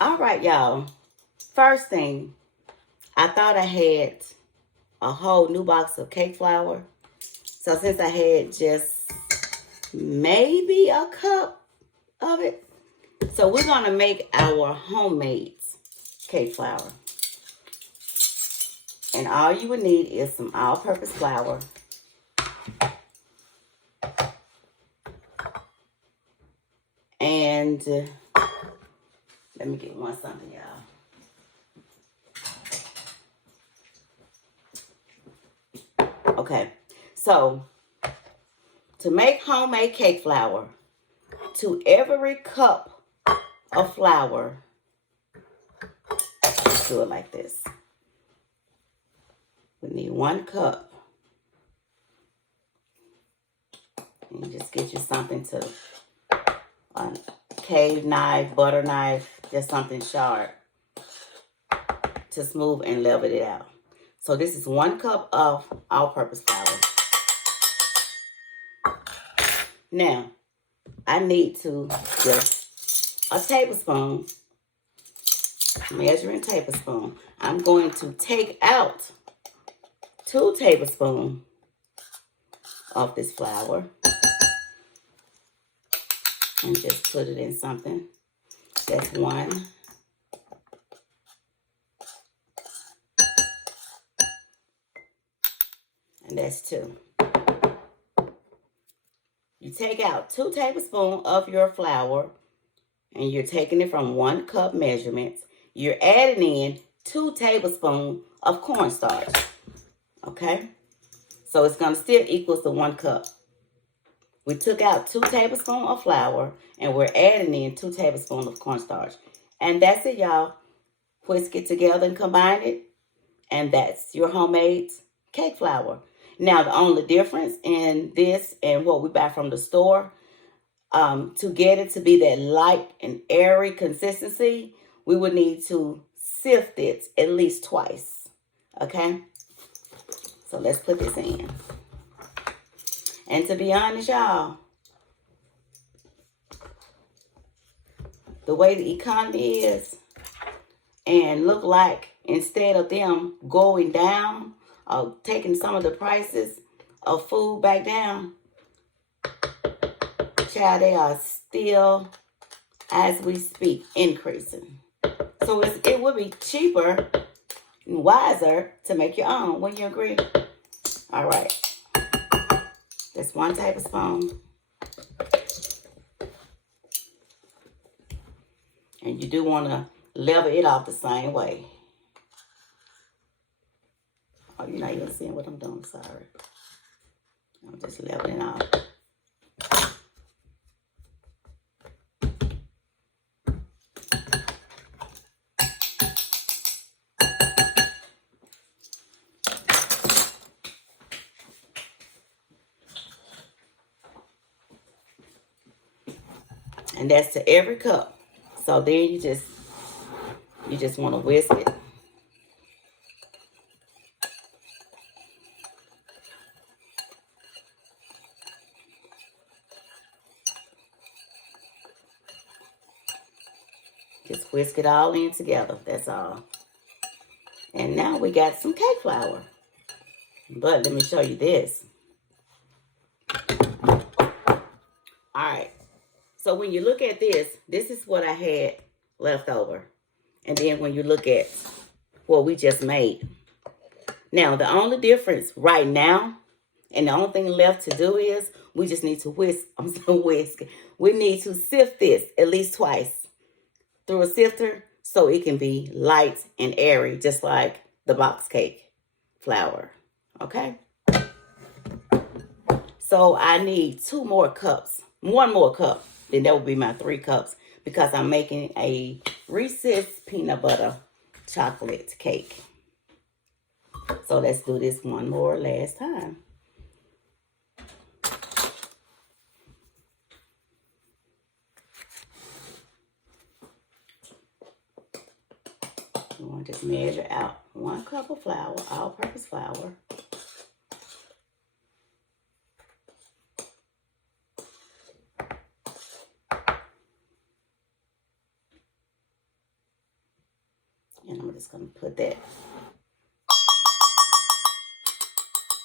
All right, y'all. First thing, I thought I had a whole new box of cake flour. So since I had just maybe a cup of it, so we're going to make our homemade cake flour. And all you would need is some all-purpose flour. And let me get one something, y'all. Okay, so to make homemade cake flour, to every cup of flour, let's do it like this. We need 1 cup. And you just get you something to, a cave knife, butter knife, just something sharp to smooth and level it out. So this is 1 cup of all-purpose flour. Now, I need to just a tablespoon, measuring tablespoon. I'm going to take out 2 tablespoons of this flour and just put it in something. That's 1. And that's 2. You take out 2 tablespoons of your flour and you're taking it from 1 cup measurements. You're adding in 2 tablespoons of cornstarch. Okay? So it's going to still equals the 1 cup. We took out 2 tablespoons of flour and we're adding in 2 tablespoons of cornstarch. And that's it, y'all. Whisk it together and combine it. And that's your homemade cake flour. Now, the only difference in this and what we buy from the store, to get it to be that light and airy consistency, we would need to sift it at least twice. Okay? So let's put this in. And to be honest, y'all, the way the economy is, and look like instead of them going down or taking some of the prices of food back down, child, they are still, as we speak, increasing. So it would be cheaper and wiser to make your own. Wouldn't you agree? All right. That's 1 tablespoon. And you do want to level it off the same way. Oh, you're not even seeing what I'm doing. Sorry. I'm just leveling off. And that's to every cup. So then you just want to whisk it. Just whisk it all in together. That's all. And now we got some cake flour. But let me show you this. All right. So when you look at this, this is what I had left over. And then when you look at what we just made. Now, the only difference right now, and the only thing left to do is we just need to whisk. We need to sift this at least twice through a sifter so it can be light and airy, just like the box cake flour. Okay? So I need 2 more cups. 1 more cup. Then that would be my 3 cups because I'm making a Reese's peanut butter chocolate cake. So let's do this one more last time. You want to just measure out 1 cup of flour, all-purpose flour. And I'm just going to put that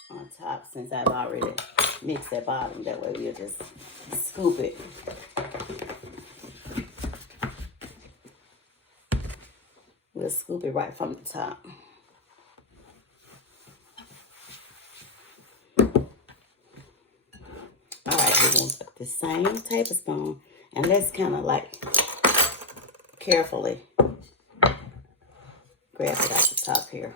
on top since I've already mixed that bottom. That way we'll just scoop it. We'll scoop it right from the top. All right, we're going to put the same tablespoon, and let's kind of like carefully grab it off the top here.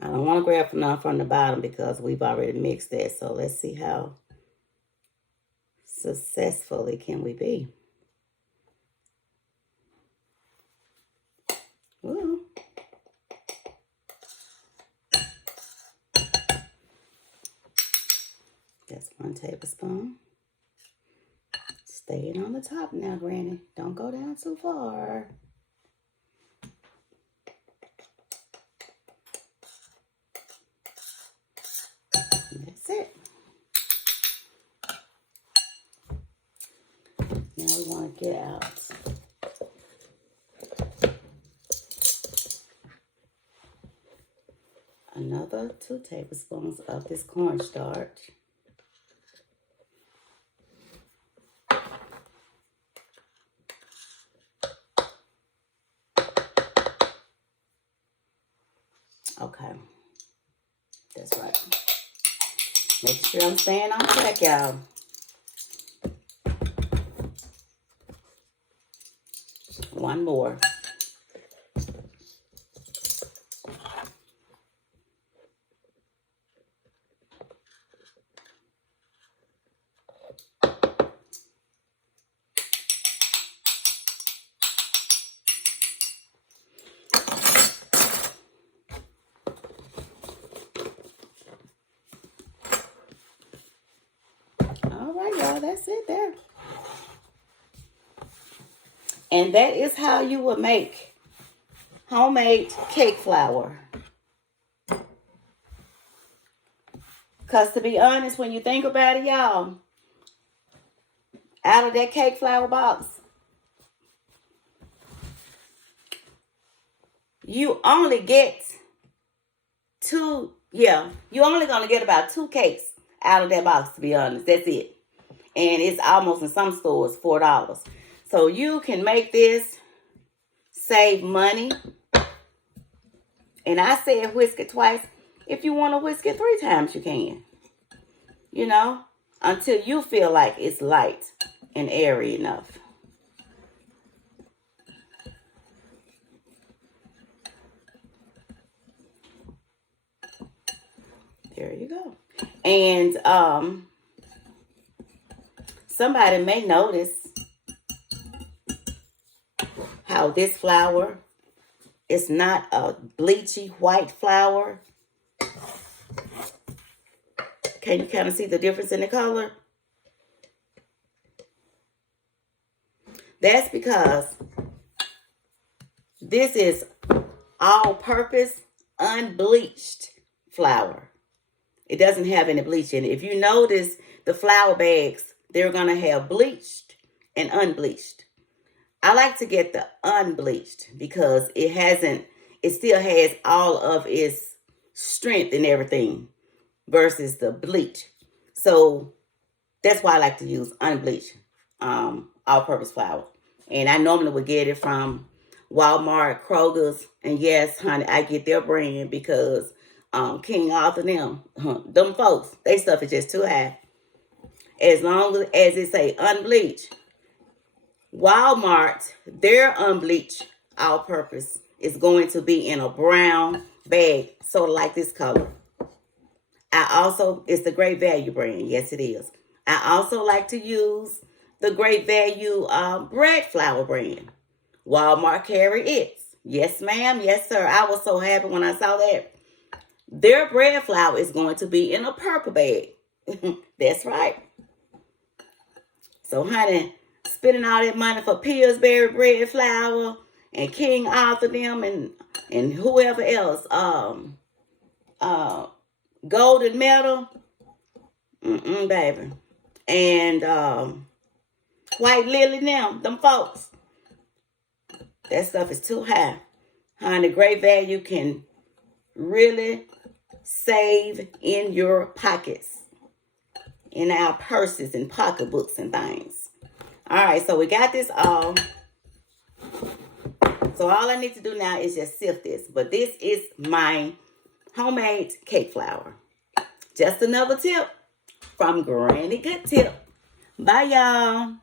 I don't want to grab none from the bottom because we've already mixed that. So let's see how successfully can we be. Ooh. That's 1 tablespoon. Staying on the top now, Granny. Don't go down too far. And that's it. Now we want to get out another 2 tablespoons of this cornstarch. Okay, that's right. Make sure I'm staying on track, y'all. One more. All right, y'all, that's it there. And that is how you would make homemade cake flour. Because to be honest, when you think about it, y'all, out of that cake flour box, you only get you're only going to get about 2 cakes out of that box, to be honest. That's it. And it's almost in some stores $4. So you can make this, save money. And I said whisk it twice. If you want to whisk it 3 times, you can. You know, until you feel like it's light and airy enough. There you go. And somebody may notice how this flour is not a bleachy white flour. Can you kind of see the difference in the color? That's because this is all-purpose, unbleached flour. It doesn't have any bleach in it. If you notice the flour bags, they're going to have bleached and unbleached. I like to get the unbleached because it still has all of its strength and everything versus the bleach. So that's why I like to use unbleached all-purpose flour. And I normally would get it from Walmart, Kroger's, and yes, honey, I get their brand because 𝗕𝗂𝗱𝗏, them folks, they stuff is just too high. As long as it say unbleached, Walmart, their unbleached all-purpose is going to be in a brown bag, sort of like this color. It's the Great Value brand. Yes, it is. I also like to use the Great Value bread flour brand. Walmart carry it. Yes, ma'am. Yes, sir. I was so happy when I saw that. Their bread flour is going to be in a purple bag. That's right. So, honey, spending all that money for Pillsbury bread flour and 𝗕𝗂𝗱𝗏 and whoever else, golden medal, baby, and White Lily, them folks, that stuff is too high. Honey, great value can really save in your pockets, in our purses and pocketbooks and things. All right, so we got this all. So all I need to do now is just sift this. But this is my homemade cake flour. Just another tip from Granny Good Tip. Bye, y'all.